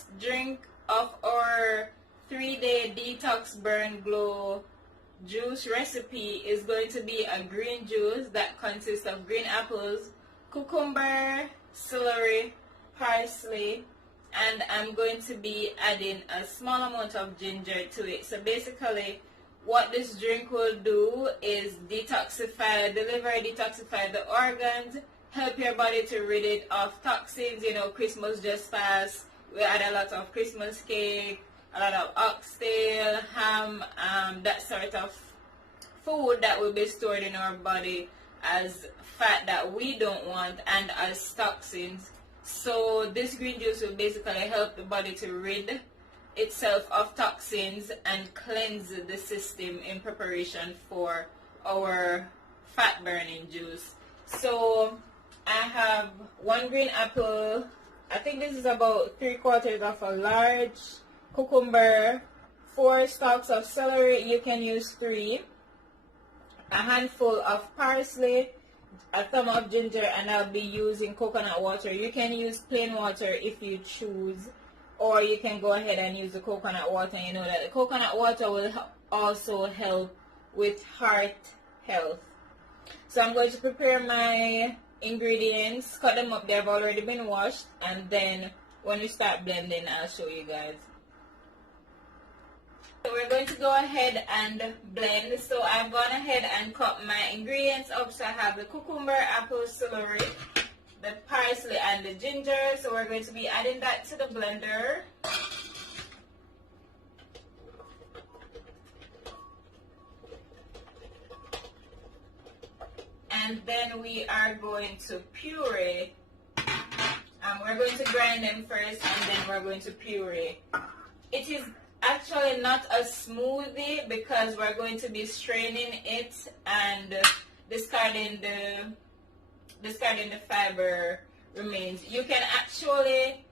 first drink of our 3-day detox burn glow juice recipe is going to be a green juice that consists of green apples, cucumber, celery, parsley, and I'm going to be adding a small amount of ginger to it. So basically what this drink will do is detoxify the liver, detoxify the organs, help your body to rid it of toxins. You know, Christmas just passed. We had a lot of Christmas cake, a lot of oxtail, ham, that sort of food that will be stored in our body as fat that we don't want and as toxins. So this green juice will basically help the body to rid itself of toxins and cleanse the system in preparation for our fat burning juice. So I have 1 green apple. I think this is about 3/4 of a large cucumber, 4 stalks of celery, you can use 3, a handful of parsley, a thumb of ginger, and I'll be using coconut water. You can use plain water if you choose, or you can go ahead and use the coconut water. You know that the coconut water will also help with heart health. So I'm going to prepare my ingredients, cut them up. They've already been washed, and then when we start blending, I'll show you guys. So we're going to go ahead and blend. So I've gone ahead and cut my ingredients up. So I have the cucumber, apple, celery, the parsley, and the ginger. So we're going to be adding that to the blender. And then we are going to puree. We're going to grind them first, and then we're going to puree. It is actually not a smoothie because we're going to be straining it and discarding the fiber remains. You can actually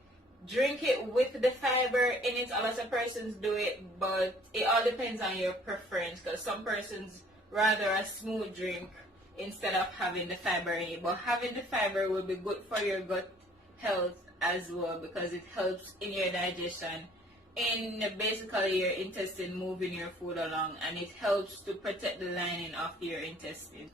drink it with the fiber in it. A lot of persons do it, but it all depends on your preference, because some persons rather a smooth drink instead of having the fiber in it. But having the fiber will be good for your gut health as well, because it helps in your digestion, in basically your intestine, moving your food along, and it helps to protect the lining of your intestine.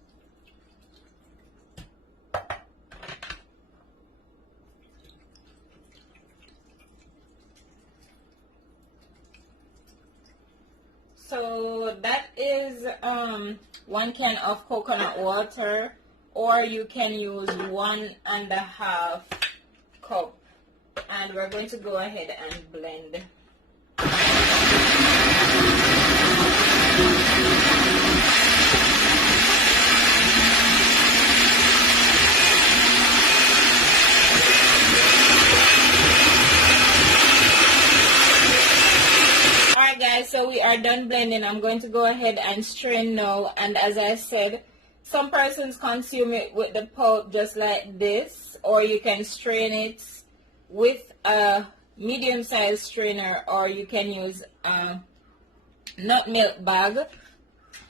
So that is 1 can of coconut water, or you can use 1.5 cup, and we're going to go ahead and blend. Alright guys, so we are done blending. I'm going to go ahead and strain now, and as I said, some persons consume it with the pulp just like this, or you can strain it with a medium-sized strainer, or you can use a nut milk bag.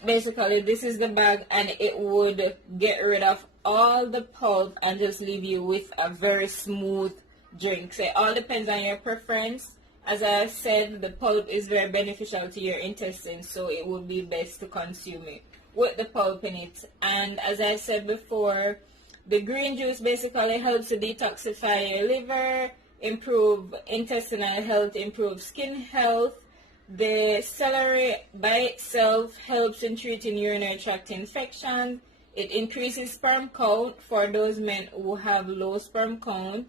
Basically this is the bag, and it would get rid of all the pulp and just leave you with a very smooth drink. So it all depends on your preference. As I said, the pulp is very beneficial to your intestines, so it would be best to consume it with the pulp in it. And as I said before, the green juice basically helps to detoxify your liver, improve intestinal health, improve skin health. The celery by itself helps in treating urinary tract infections. It increases sperm count for those men who have low sperm count.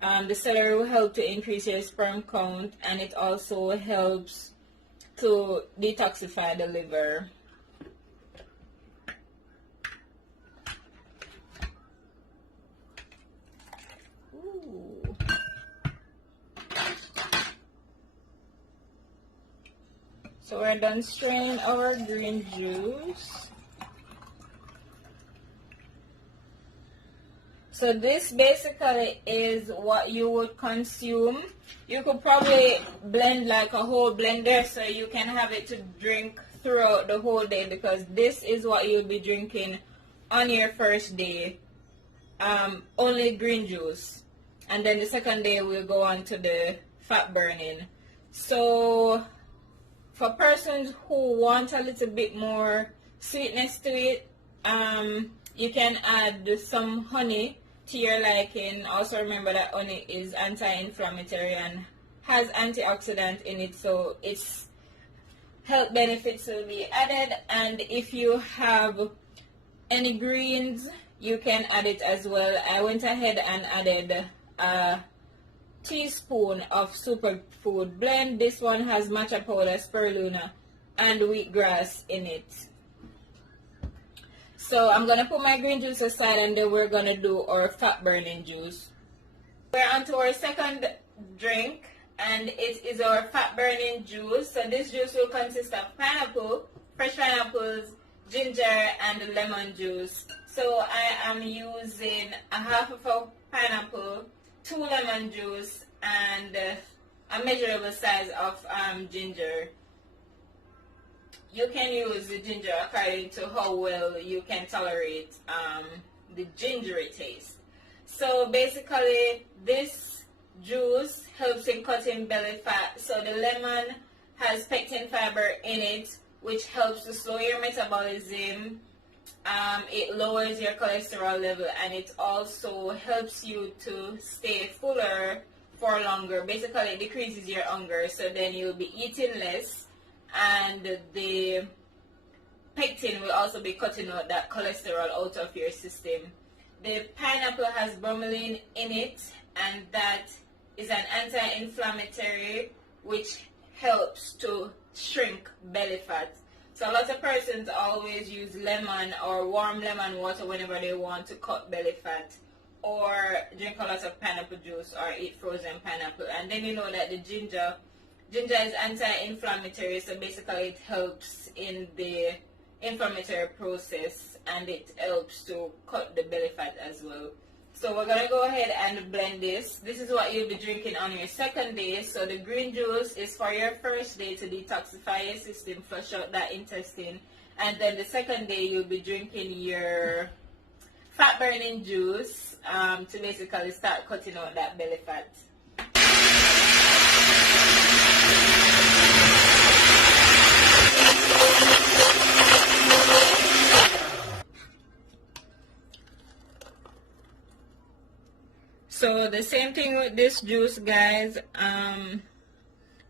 The celery will help to increase your sperm count, and it also helps to detoxify the liver. Ooh. So we're done straining our green juice. So this basically is what you would consume. You could probably blend like a whole blender, so you can have it to drink throughout the whole day, because this is what you'll be drinking on your first day. Only green juice. And then the second day we'll go on to the fat burning. So for persons who want a little bit more sweetness to it, you can add some honey to your liking. Also remember that honey is anti-inflammatory and has antioxidant in it, so its health benefits will be added. And if you have any greens, you can add it as well. I went ahead and added a teaspoon of superfood blend. This one has matcha powder, spirulina, and wheatgrass in it. So I'm gonna put my green juice aside, and then we're gonna do our fat burning juice. We're on to our second drink, and it is our fat burning juice. So this juice will consist of pineapple, fresh pineapples, ginger, and lemon juice. So I am using a half of a pineapple, 2 lemon juice, and a measurable size of ginger. You can use the ginger according to how well you can tolerate the gingery taste. So basically, this juice helps in cutting belly fat. So the lemon has pectin fiber in it, which helps to slow your metabolism. It lowers your cholesterol level, and it also helps you to stay fuller for longer. Basically, it decreases your hunger, so then you'll be eating less, and the pectin will also be cutting out that cholesterol out of your system. The pineapple has bromelain in it, and that is an anti-inflammatory which helps to shrink belly fat. So a lot of persons always use lemon or warm lemon water whenever they want to cut belly fat, or drink a lot of pineapple juice or eat frozen pineapple. And then you know that the ginger is anti-inflammatory, so basically it helps in the inflammatory process, and it helps to cut the belly fat as well. So we're going to go ahead and blend this. This is what you'll be drinking on your second day. So the green juice is for your first day to detoxify your system, flush out that intestine. And then the second day you'll be drinking your fat burning juice to basically start cutting out that belly fat. So the same thing with this juice, guys.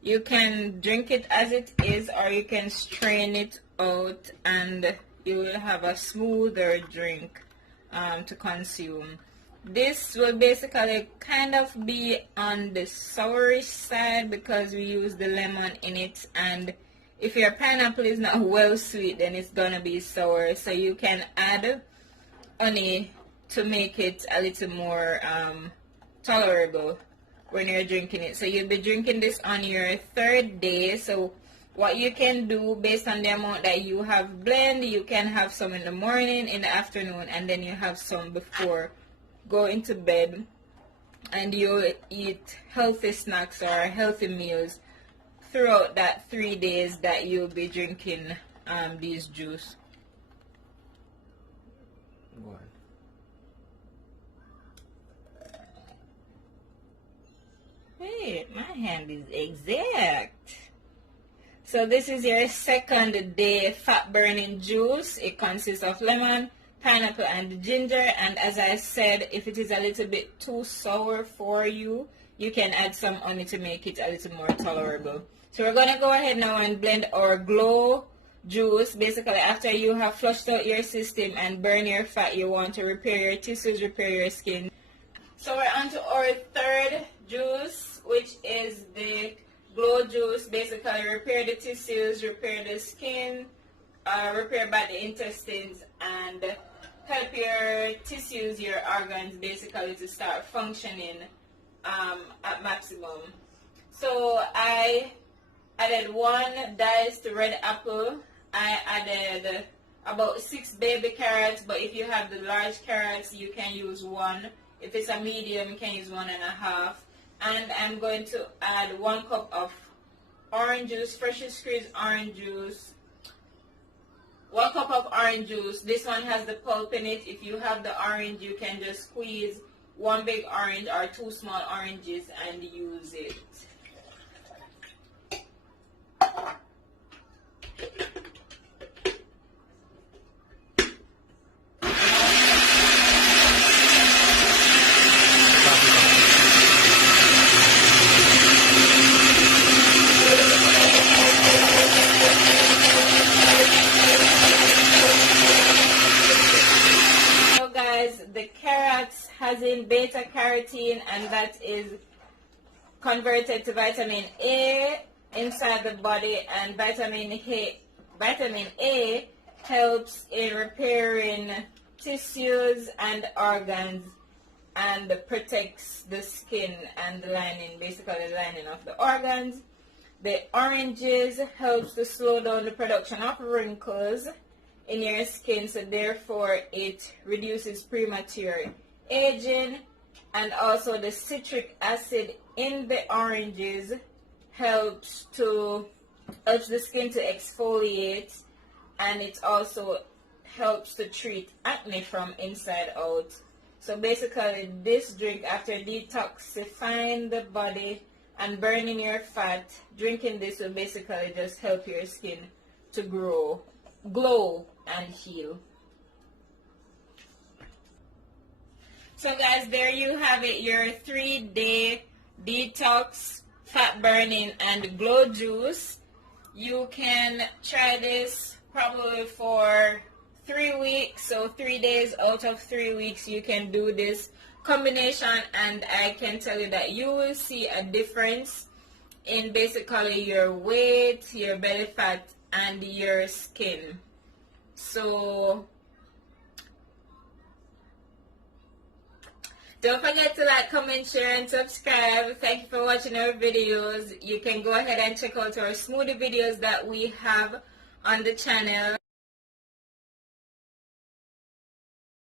You can drink it as it is, or you can strain it out, and you will have a smoother drink to consume. This will basically kind of be on the sourish side because we use the lemon in it, and if your pineapple is not well sweet, then it's gonna be sour. So you can add honey to make it a little more tolerable when you're drinking it. So you'll be drinking this on your third day. So what you can do based on the amount that you have blend, you can have some in the morning, in the afternoon, and then you have some before going to bed, and you eat healthy snacks or healthy meals throughout that 3 days that you'll be drinking these juice. Go on. Hey, my hand is exact. So this is your second day fat burning juice. It consists of lemon, pineapple, and ginger. And as I said, if it is a little bit too sour for you, you can add some honey to make it a little more tolerable. So we're going to go ahead now and blend our glow juice. Basically, after you have flushed out your system and burn your fat, you want to repair your tissues, repair your skin. So we're on to our third juice, which is the glow juice. Basically, repair the tissues, repair the skin, repair bad intestines, and help your tissues, your organs, basically to start functioning at maximum. So I added 1 diced red apple. I added about 6 baby carrots, but if you have the large carrots, you can use 1. If it's a medium, you can use 1.5. And I'm going to add 1 cup of orange juice, freshly squeezed orange juice. 1 cup of orange juice. This one has the pulp in it. If you have the orange, you can just squeeze 1 big orange or 2 small oranges and use it. The carrots has in beta carotene, and that is converted to vitamin A inside the body, and vitamin A helps in repairing tissues and organs and protects the skin and the lining, basically the lining of the organs. The oranges helps to slow down the production of wrinkles in your skin, so therefore it reduces premature aging. And also the citric acid in the oranges helps the skin to exfoliate, and it also helps to treat acne from inside out. So basically this drink, after detoxifying the body and burning your fat, drinking this will basically just help your skin to glow and heal. So guys, there you have it, your 3-day detox, fat burning and glow juice. You can try this probably for 3 weeks, so 3 days out of 3 weeks you can do this combination, and I can tell you that you will see a difference in basically your weight, your belly fat, and your skin. So don't forget to like, comment, share, and subscribe. Thank you for watching our videos. You can go ahead and check out our smoothie videos that we have on the channel.